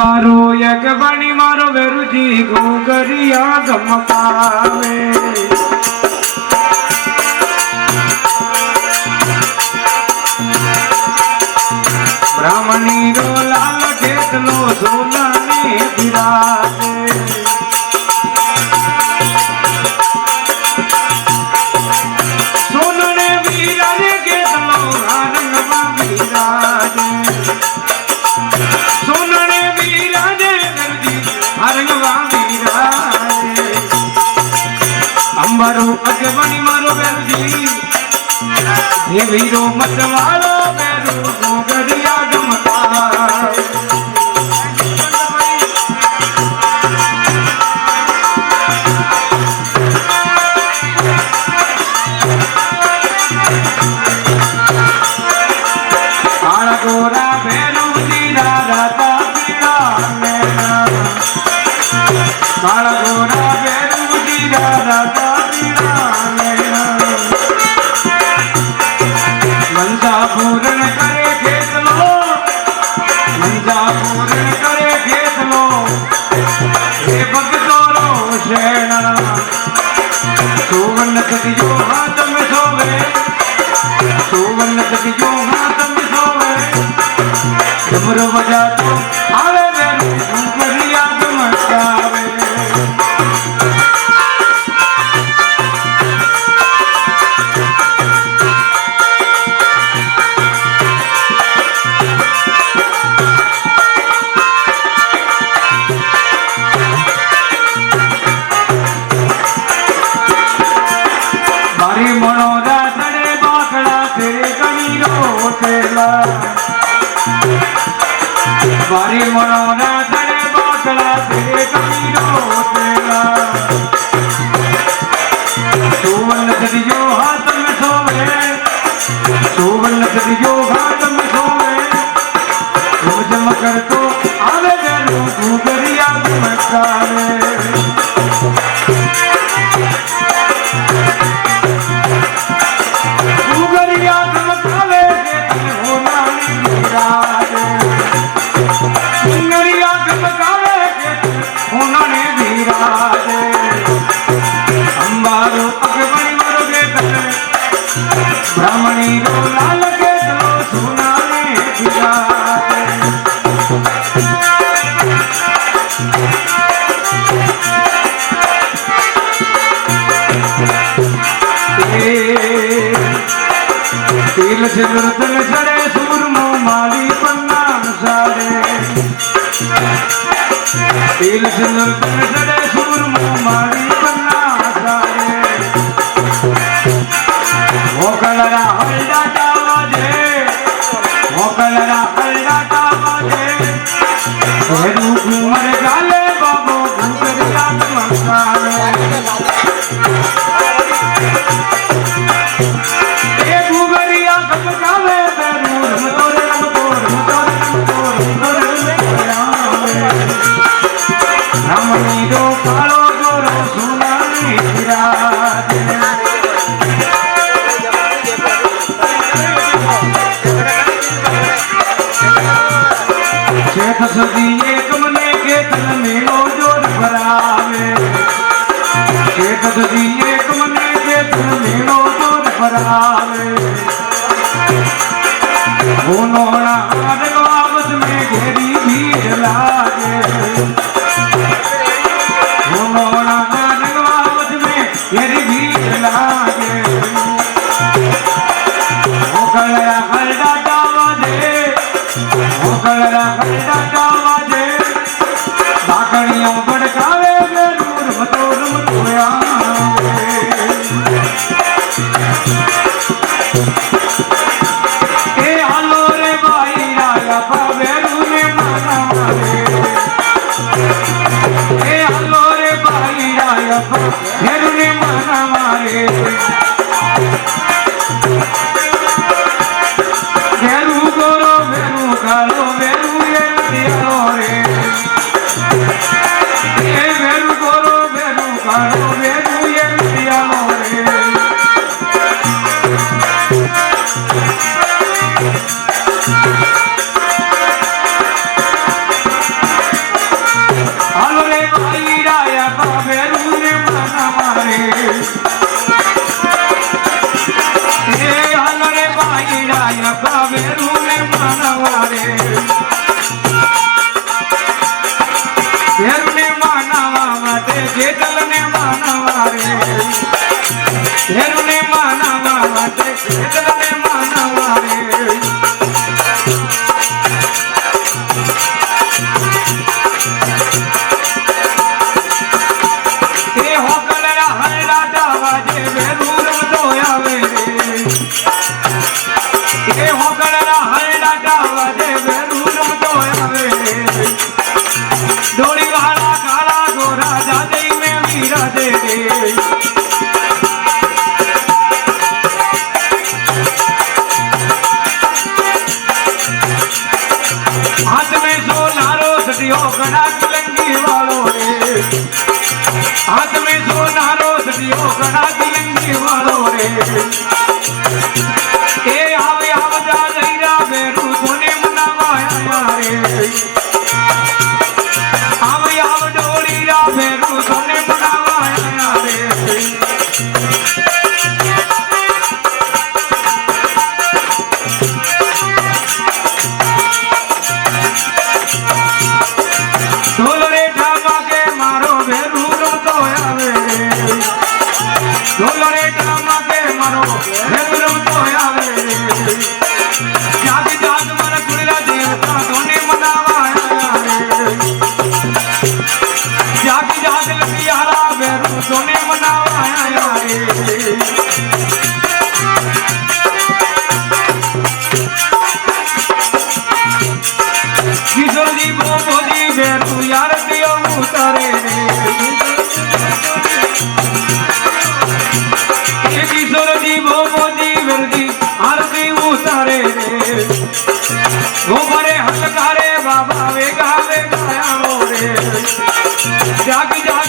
અંબારો એક બની મારો વેરુજી ઘોઘરિયા ગમકાવે બ્રાહ્મણી રો લાલ ખેતલો સોનાની બિરાજે સોનને બિરાજે ખેતલો રંગમાં બિરાજે સોનને બિરાજે રંગમાં બિરાજે અંબારો અગવણી મારો વેરજી હે વીરો મતવાળો વેરો ઘોઘરિયા बारी मनोरा धड़े बाकड़ा तेरे कमीनो तेला सुवर्ण सदियो हाथ में सोवे सुवर्ण सदियो हाथ में सोवे रोजम कर तो आवे जरूर घोघरिया गमकावे घोघरिया गमकावे होना बिराजे घोघरिया गमकावे होना बिराजे अंबारो अगवणी मारो गेतन ब्राह्मणी रो लाल गेतलो सोना ने बिराजे तिल सिंदूर तन सड़े सूरमो माली पन्ना सारे तिल सिंदूर तन सड़े सूरमो माली पन्ना सारे वो कलरा हल्ला टावाजे वो कलरा हल्ला टावाजे हेरू घूमर गाले बाबो घोघरिया गमकावे सदी एक मने के तन मेलो जोर भरावे एक सदी एक मने के तन मेलो जोर भरावे होनोड़ा रगवावत में घेरी भीड़ लागे होनोड़ा रगवावत में घेरी भीड़ लागे वो कलरा हल्दा टावा दे वो कलरा हल्दा बड़कावे जरूर मतोर मतोया ए हालो रे भाई राया पावेरू ने माना मारे ए हालो रे भाई राया पावेरू ने माना मारे घेरू गोरो भेरू कालो भेरू ये दियारो रे कालो वेरू ये दियालो रे તને માનવા રે એ હોકલરા હરડા ડાવાજે વેરું રમતો આવે રે એ હોકલરા હરડા ડાવાજે વેરું રમતો આવે રે ડોળી વાળા કાળા ગોરા જાદે મે વીરા દે રે हाथ में सोनारो सटियो गड़ा तिलंगी वालो रे हाथ में सोनारो सटियो गड़ा तिलंगी वालो रे ए आवे आवजा जईरा बेरू सोने मनावाया रे आवे आव डोली रा बेरू सोने मनावाया रे ढोल रे ठामा के मारो भेरू रमतो आवे रे ढोल रे ठामा के मारो भेरू रमतो आवे रे जाग जाग मन कुड़ला देवता दोने मनावा आया रे जाग जाग लगियारा भेरू दोने मनावा आया रे किशोर जी बोली बेरू यार दियो उतारे रे किशोर जी बोली बेरू आरती उतारे रे गोबरे हटकारे बाबा वे गावे गाया रे जाग जा